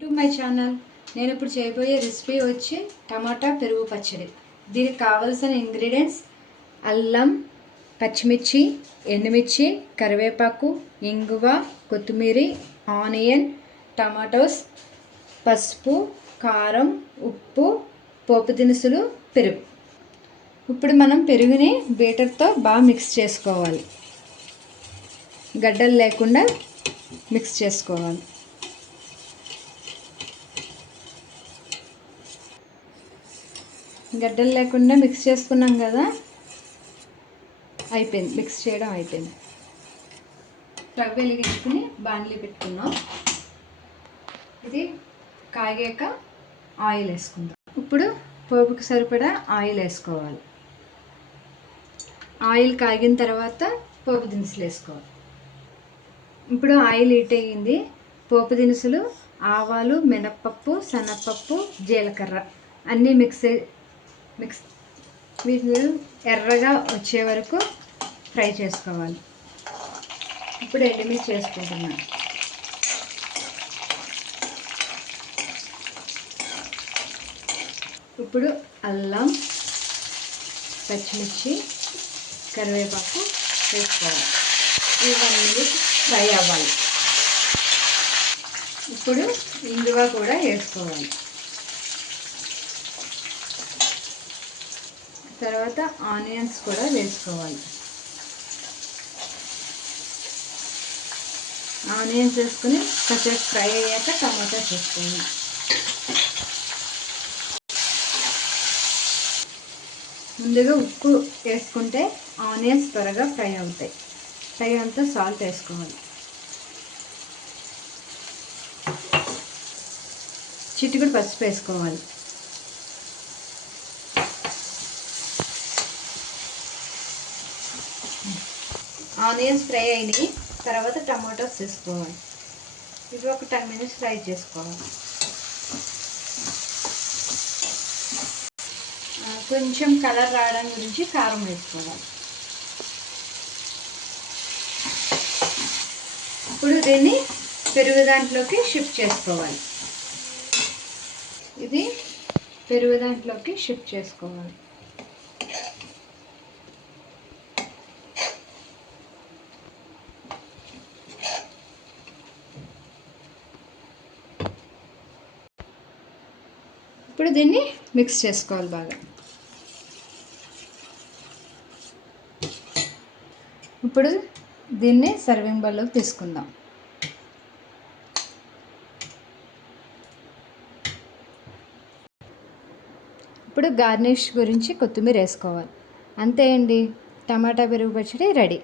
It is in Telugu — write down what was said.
To my channel. నేను ఇప్పుడు చేయబోయే రెసిపీ వచ్చి టమాటా పెరుగు పచ్చడి. దీనికి కావలసిన ఇంగ్రీడియంట్స్ అల్లం, పచ్చిమిర్చి, ఎండుమిర్చి, కరివేపాకు, ఇంగువ, కొత్తిమీర, ఆనియన్, టమాటోస్, పసుపు, కారం, ఉప్పు, పోపు దినుసులు, పెరుగు. ఇప్పుడు మనం పెరుగుని బీటర్తో బాగా మిక్స్ చేసుకోవాలి. గడ్డలు లేకుండా మిక్స్ చేసుకోవాలి. గడ్డలు లేకుండా మిక్స్ చేసుకున్నాం కదా, అయిపోయింది. మిక్స్ చేయడం అయిపోయింది. స్టవ్ వెలిగించుకుని బాండ్లీ పెట్టుకున్నాం. ఇది కాగాక ఆయిల్ వేసుకుందాం. ఇప్పుడు పోపుకి సరిపడా ఆయిల్ వేసుకోవాలి. ఆయిల్ కాగిన తర్వాత పోపు దినుసులు వేసుకోవాలి. ఇప్పుడు ఆయిల్ హీట్ అయ్యింది. పోపు దినుసులు ఆవాలు, మినప్పప్పు, శనగపప్పు, జీలకర్ర అన్నీ మిక్స్ వీటిని ఎర్రగా వచ్చే వరకు ఫ్రై చేసుకోవాలి. ఇప్పుడు ఎండుమిర్చి వేసుకుంటున్నాను. ఇప్పుడు అల్లం, పచ్చిమిర్చి, కరివేపాకు వేసుకోవాలి. ఇవన్నీ ఫ్రై అవ్వాలి. ఇప్పుడు ఇంగువ కూడా వేసుకోవాలి. తర్వాత ఆనియన్స్ కూడా వేసుకోవాలి. ఆనియన్స్ వేసుకుని కాసేపు ఫ్రై అయ్యాక టమాటాస్ వేసుకోవాలి. ముందుగా ఉప్పు వేసుకుంటే ఆనియన్స్ త్వరగా ఫ్రై అవుతాయి. తగినంత సాల్ట్ వేసుకోవాలి. చిటికెడు పసుపు వేసుకోవాలి. ఆనియన్స్ ఫ్రై అయినాయి. తర్వాత టమాటోస్ వేసుకోవాలి. ఇది ఒక 10 minutes ఫ్రై చేసుకోవాలి. కొంచెం కలర్ రావడం గురించి కారం వేసుకోవాలి. ఇప్పుడు దీన్ని పెరుగు దాంట్లోకి షిఫ్ట్ చేసుకోవాలి. ఇది పెరుగు దాంట్లోకి షిఫ్ట్ చేసుకోవాలి. ఇప్పుడు దీన్ని మిక్స్ చేసుకోవాలి బాగా. ఇప్పుడు దీన్ని సర్వింగ్ బౌల్లోకి తీసుకుందాం. ఇప్పుడు గార్నిష్ గురించి కొత్తిమీర వేసుకోవాలి. అంతే అండి, టమాటా పెరుగు పచ్చడి రెడీ.